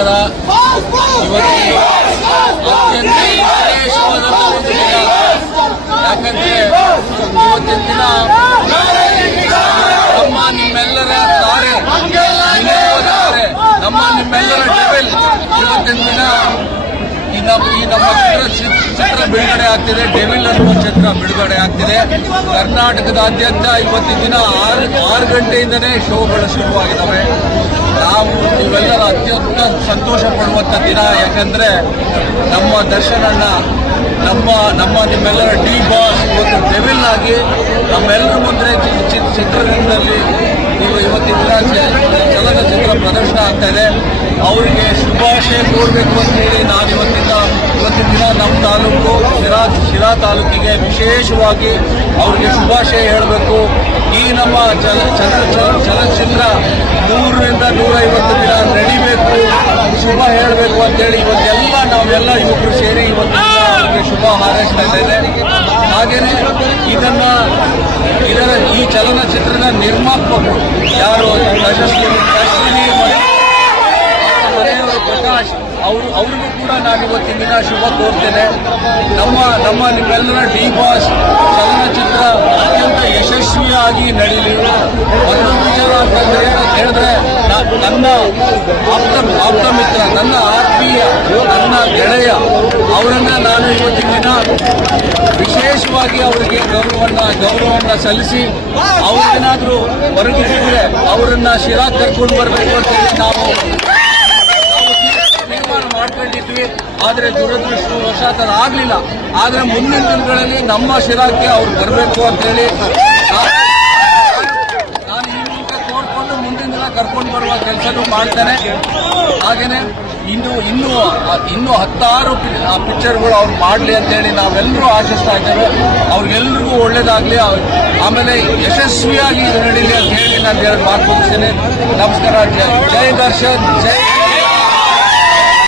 ನಮಸ್ಕಾರ. ಇವತ್ತು ಅತ್ಯಂತ ವಿಶೇಷವಾದಂತಹ ಒಂದು ದಿನ. ಯಾಕಂದ್ರೆ ಇವತ್ತಿನ ದಿನ ನಮ್ಮ ನಿಮ್ಮೆಲ್ಲರ ತಾರೆ, ನಮ್ಮ ನಿಮ್ಮೆಲ್ಲರ ಡೆವಿಲ್ ಇವತ್ತಿನ ದಿನ ಈ ನಮ್ಮ ಚಿತ್ರ ಬಿಡುಗಡೆ ಆಗ್ತಿದೆ. ಡೆವಿಲ್ ಅನ್ನುವ ಚಿತ್ರ ಬಿಡುಗಡೆ ಆಗ್ತಿದೆ. ಕರ್ನಾಟಕದಾದ್ಯಂತ ಇವತ್ತಿನ ದಿನ 6 ಗಂಟೆಯಿಂದನೇ ಶೋಗಳು ಶುರುವಾಗಿದ್ದಾವೆ. ನಾವು ನೀವೆಲ್ಲರ ಅತ್ಯಂತ ಸಂತೋಷ ಪಡುವಂಥ ದಿನ. ಯಾಕಂದ್ರೆ ನಮ್ಮ ದರ್ಶನನ್ನ ನಿಮ್ಮೆಲ್ಲರ ಡಿ ಬಾಸ್ ಇವತ್ತು ಡೆವಿಲ್ ಆಗಿ ನಮ್ಮೆಲ್ಲರ ಮುಂದೆ ಚಿತ್ರರಂಗದಲ್ಲಿ ನೀವು ಇವತ್ತಿನ ದಿನ ಚಲನಚಿತ್ರ ಪ್ರದರ್ಶನ ಆಗ್ತಾ ಇದೆ. ಅವರಿಗೆ ಶುಭಾಶಯ ಕೋರಬೇಕು ಅಂತ ಹೇಳಿ ನಾನು ಇವತ್ತಿನ ದಿನ ನಮ್ಮ ತಾಲೂಕು ಶಿರಾ ತಾಲೂಕಿಗೆ ವಿಶೇಷವಾಗಿ ಅವರಿಗೆ ಶುಭಾಶಯ ಹೇಳಬೇಕು. ಈ ನಮ್ಮ ಚಲನಚಿತ್ರ 100ರಿಂದ 150 ದಿನ ನಡಿಬೇಕು, ಶುಭ ಹೇಳಬೇಕು ಅಂತೇಳಿ ನಾವೆಲ್ಲ ಯುವಕರು ಸೇರಿ ಇವತ್ತಿನ ಅವರಿಗೆ ಶುಭ ಹಾರೈಸ್ತಾ ಇದ್ದೇನೆ. ಹಾಗೇನೆ ಈ ಚಲನಚಿತ್ರದ ನಿರ್ಮಾಪಕರು ಯಾರು ಅಶ್ವಿನಿ ಮನೆಯವರು ಪ್ರಕಾಶ್ ಅವ್ರಿಗೂ ಕೂಡ ನಾನು ಇವತ್ತಿನ ದಿನ ಶುಭ ಕೋರ್ತೇನೆ. ನಮ್ಮ ನಿಮ್ಮೆಲ್ಲರ ಡಿ ಬಾಸ್ ಚಲನಚಿತ್ರ ಅತ್ಯಂತ ಯಶಸ್ವಿಯಾಗಿ ನಡೀಲಿ. ಮತ್ತೊಂದು ವಿಚಾರ ಅಂತ ಹೇಳಿದ್ರೆ ನನ್ನ ಆಪ್ತ ಮಿತ್ರ, ನನ್ನ ಆತ್ಮೀಯ, ನನ್ನ ಗೆಳೆಯ ಅವರನ್ನ ನಾನು ಇವತ್ತಿನ ದಿನ ವಿಶೇಷವಾಗಿ ಅವರಿಗೆ ಗೌರವವನ್ನು ಸಲ್ಲಿಸಿ ಅವ್ರಿಗೇನಾದ್ರೂ ಹೊರಗಿದ್ರೆ ಅವರನ್ನ ಶಿರಾ ಕರ್ಕೊಂಡು ಬರಬೇಕು ಅಂತ ಹೇಳಿ ನಾವು ತೀರ್ಮಾನ ಮಾಡ್ಕೊಂಡಿದ್ವಿ. ಆದರೆ ದುರದೃಷ್ಟವಶಾತ್ ಆಗಲಿಲ್ಲ. ಆದರೆ ಮುಂದಿನ ದಿನಗಳಲ್ಲಿ ನಮ್ಮ ಶಿರಾಕ್ಕೆ ಅವ್ರು ಬರಬೇಕು ಅಂತ ಹೇಳಿ ನಾನು ಈ ಮೂಲಕ ಕೋರ್ಕೊಂಡು ಮುಂದಿನ ದಿನ ಕರ್ಕೊಂಡು ಬರುವ ಕೆಲಸನೂ ಮಾಡ್ತೇನೆ. ಹಾಗೇನೆ ಇನ್ನೂ 10 ಪಿಕ್ಚರ್ಗಳು ಅವ್ರು ಮಾಡಲಿ ಅಂತೇಳಿ ನಾವೆಲ್ಲರೂ ಆಶಿಸ್ತಾ ಇದ್ದೇವೆ. ಅವ್ರಿಗೆಲ್ಲರಿಗೂ ಒಳ್ಳೇದಾಗಲಿ, ಆಮೇಲೆ ಯಶಸ್ವಿಯಾಗಿ ಇದು ನಡೀಲಿ ಅಂತ ಹೇಳಿ ನಾನು ಮಾತು ಮುಗಿಸ್ತೇನೆ. ನಮಸ್ಕಾರ. ಜೈ ದರ್ಶನ್, ಜೈ